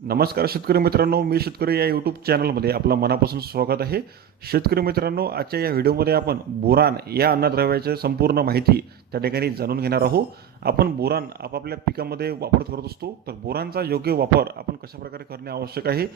नमस्कार शेतकरी मित्रांनो मी शेतकरी या यूट्यूब चॅनलमध्ये आपलं मनापासून स्वागत आहे. शेतकरी मित्रांनो आजच्या या व्हिडिओमध्ये आपण बोरान या अन्नद्रव्याची संपूर्ण माहिती त्या ठिकाणी जाणून घेणार आहोत. आपण बोरान आपापल्या पिकामध्ये वापर करत असतो तर बुरांचा योग्य वापर आपण कशा प्रकारे करणे आवश्यक आहे?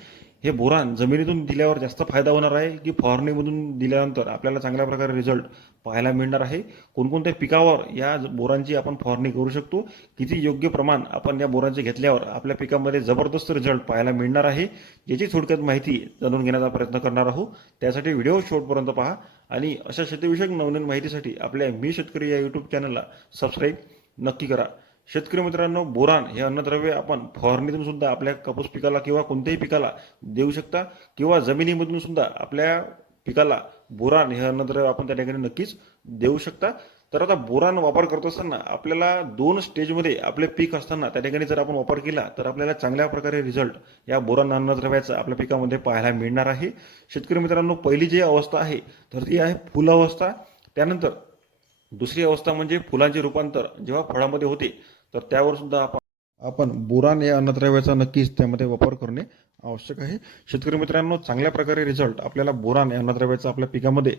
हे बोरान जमिनीतून दिल्यावर जास्त फायदा होणार आहे की फवारणीमधून दिल्यानंतर आपल्याला चांगल्या प्रकारे रिझल्ट पाहायला मिळणार आहे? कोणकोणत्या पिकावर या बोरांची आपण फवारणी करू शकतो? किती योग्य प्रमाण आपण या बोरांचे घेतल्यावर आपल्या पिकामध्ये जबरदस्त रिझल्ट पाहायला मिळणार आहे? याची थोडक्यात माहिती जाणून घेण्याचा प्रयत्न करणार आहोत. त्यासाठी व्हिडिओ शेवटपर्यंत पहा आणि अशा शेतीविषयक नवनवीन माहितीसाठी आपल्या मी शेतकरी या यूट्यूब चॅनलला सबस्क्राईब नक्की करा. शेतकरी मित्रांनो बोरान हे अन्नद्रव्य आपण फवारणीतून सुद्धा आपल्या कापूस पिकाला किंवा कोणत्याही पिकाला देऊ शकता किंवा जमिनीमधून सुद्धा आपल्या पिकाला बोरान हे अन्नद्रव्य आपण त्या ठिकाणी नक्कीच देऊ शकता. तर आता बोरान वापर करत असताना आपल्याला दोन स्टेजमध्ये आपले पीक असताना त्या ठिकाणी जर आपण वापर केला तर आपल्याला चांगल्या प्रकारे रिझल्ट या बोरान अन्नद्रव्याचा आपल्या पिकामध्ये पाहायला मिळणार आहे. शेतकरी मित्रांनो पहिली जी अवस्था आहे तर ती आहे फुल अवस्था त्यानंतर दुसरी अवस्था म्हणजे फुलांचे रूपांतर. जेव्हा फळामध्ये होते तर त्यावर सुद्धा आपण आपण बुरान या अन्नद्रव्याचा नक्कीच त्यामध्ये वापर करणे आवश्यक आहे. शेतकरी मित्रांनो चांगल्या प्रकारे रिझल्ट आपल्याला बोरान या अन्नद्रव्याचा आपल्या पिकामध्ये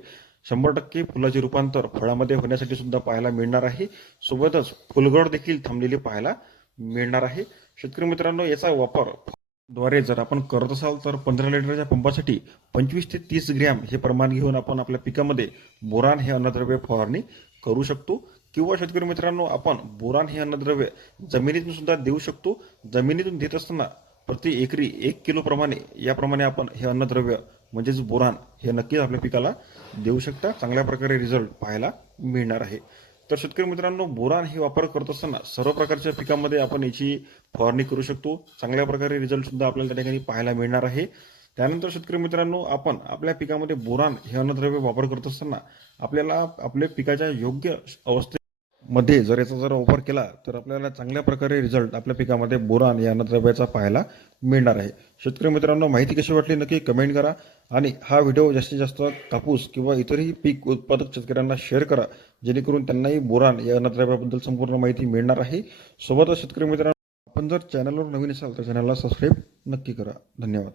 शंभर टक्के फुलाचे रूपांतर फळामध्ये होण्यासाठी सुद्धा पाहायला मिळणार आहे. सोबतच फुलगड देखील थांबलेली पाहायला मिळणार आहे. शेतकरी मित्रांनो याचा वापरद्वारे जर आपण करत असाल तर पंधरा लिटरच्या पंपासाठी पंचवीस ते तीस ग्रॅम हे प्रमाण घेऊन आपण आपल्या पिकामध्ये बोरान हे अन्नद्रव्य फवारणी करू शकतो. किंवा शेतकरी मित्रांनो आपण बोरान हे अन्नद्रव्य जमिनीतून सुद्धा देऊ शकतो. जमिनीतून देत असताना प्रति एकरी एक किलो प्रमाणे याप्रमाणे आपण हे अन्नद्रव्य म्हणजेच बोरान हे नक्कीच आपल्या पिकाला देऊ शकता. चांगल्या प्रकारे रिझल्ट पाहायला मिळणार आहे. तर शेतकरी मित्रांनो बोरान हे वापर करत असताना सर्व प्रकारच्या पिकांमध्ये आपण याची फवारणी करू शकतो. चांगल्या प्रकारे रिझल्ट सुद्धा आपल्याला त्या ठिकाणी पाहायला मिळणार आहे. त्यानंतर शेतकरी मित्रांनो आपण आपल्या पिकामध्ये बोरान हे अन्नद्रव्य वापर करत असताना आपल्याला आपल्या पिकाच्या योग्य अवस्थेत मध्ये जर याचा जर वापर केला तर आपल्याला चांगल्या प्रकारे रिझल्ट आपल्या पिकामध्ये बोरान या अन्नद्रव्याचा पाहायला मिळणार आहे. शेतकरी मित्रांनो माहिती कशी वाटली नक्की कमेंट करा आणि हा व्हिडिओ जास्तीत जास्त कापूस किंवा इतरही पीक उत्पादक शेतकऱ्यांना शेअर करा जेणेकरून त्यांनाही बोरान या अन्नद्रव्याबद्दल संपूर्ण माहिती मिळणार आहे. सोबतच शेतकरी मित्रांनो आपण जर चॅनलवर नवीन असाल तर चॅनलला सबस्क्राईब नक्की करा. धन्यवाद.